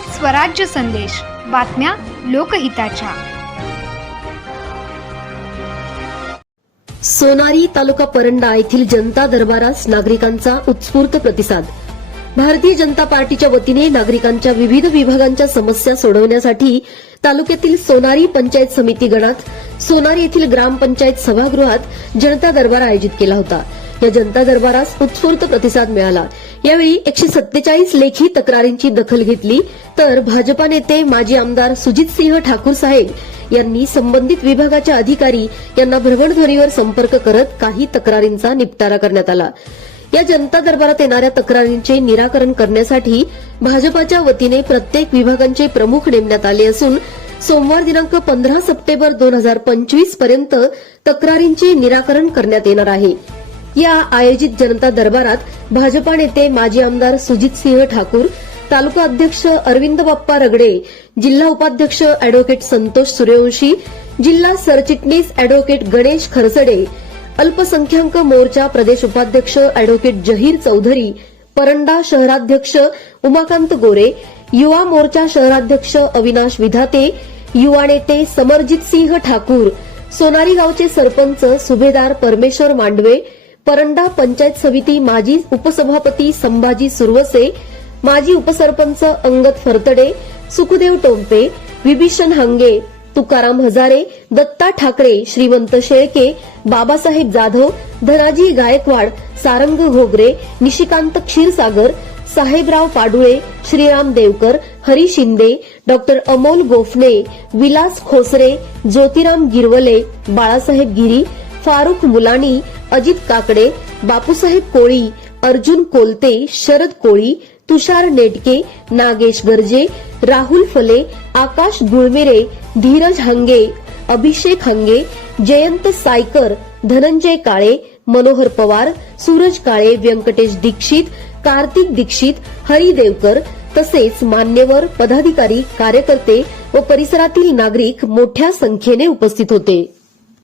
स्वराज्य संदेश. बातम्या लोकहिताच्या. सोनारी तालुका परंडा येथील जनता दरबारास नागरिकांचा उत्स्फूर्त प्रतिसाद. भारतीय जनता पार्टीच्या वतीने नागरिकांच्या विविध विभागांच्या समस्या सोडवण्यासाठी तालुक्यातील सोनारी पंचायत समिती गणात सोनारी येथील ग्रामपंचायत सभागृहात जनता दरबार आयोजित केला होता. या जनता दरबारास उत्स्फूर्त प्रतिसाद मिळाला. यावेळी एकशे सत्तेचाळीस लेखी तक्रारींची दखल घेतली. तर भाजपा नेते माजी आमदार सुजित सिंह ठाकूर साहेब यांनी संबंधित विभागाच्या अधिकारी यांना भ्रमणध्वनीवर संपर्क करत काही तक्रारींचा निपटारा करण्यात आला. या जनता दरबारात येणाऱ्या तक्रारींचे निराकरण करण्यासाठी भाजपाच्या वतीने प्रत्येक विभागांचे प्रमुख नेमण्यात आले असून सोमवार दिनांक पंधरा सप्टेंबर दोन हजार पंचवीसपर्यंत तक्रारींचे निराकरण करण्यात येणार आहे. या आयोजित जनता दरबारात भाजपा नेते माजी आमदार सुजित सिंह ठाकूर तालुका अध्यक्ष अरविंद बाप्पा रगडे जिल्हा उपाध्यक्ष अॅडव्होकेट संतोष सूर्यवंशी जिल्हा सरचिटणीस अॅडव्होकेट गणेश खरसडे अल्पसंख्याक मोर्चा प्रदेश उपाध्यक्ष अॅडव्होकेट जहीर चौधरी परंडा शहराध्यक्ष उमाकांत गोरे युवा मोर्चा शहराध्यक्ष अविनाश विधाते युवा नेते समरजित सिंह ठाकूर सोनारी गावचे सरपंच सुभेदार परमेश्वर मांडवे परंडा पंचायत समिती माजी उपसभापती संभाजी सुरवसे माजी उपसरपंच अंगद फरतडे सुखदेव टोंपे विभीषण हंगे तुकाराम हजारे दत्ता ठाकरे श्रीमंत शेळके बाबासाहेब जाधव धनाजी गायकवाड सारंग घोगरे निशिकांत क्षीरसागर साहेबराव पाडुळे श्रीराम देवकर हरी शिंदे डॉक्टर अमोल गोफणे विलास खोसरे ज्योतिराम गिरवले बाळासाहेब गिरी फारुख मुलानी अजित काकडे बापूसाहेब कोळी अर्जुन कोलते शरद कोळी तुषार नेटके नागेश गर्जे राहुल फले आकाश गुळमेरे धीरज हंगे अभिषेक हंगे जयंत सायकर धनंजय काळे मनोहर पवार सूरज काळे व्यंकटेश दीक्षित कार्तिक दीक्षित हरी देवकर तसेच मान्यवर पदाधिकारी कार्यकर्ते व परिसरातील नागरिक मोठ्या संख्येने उपस्थित होते.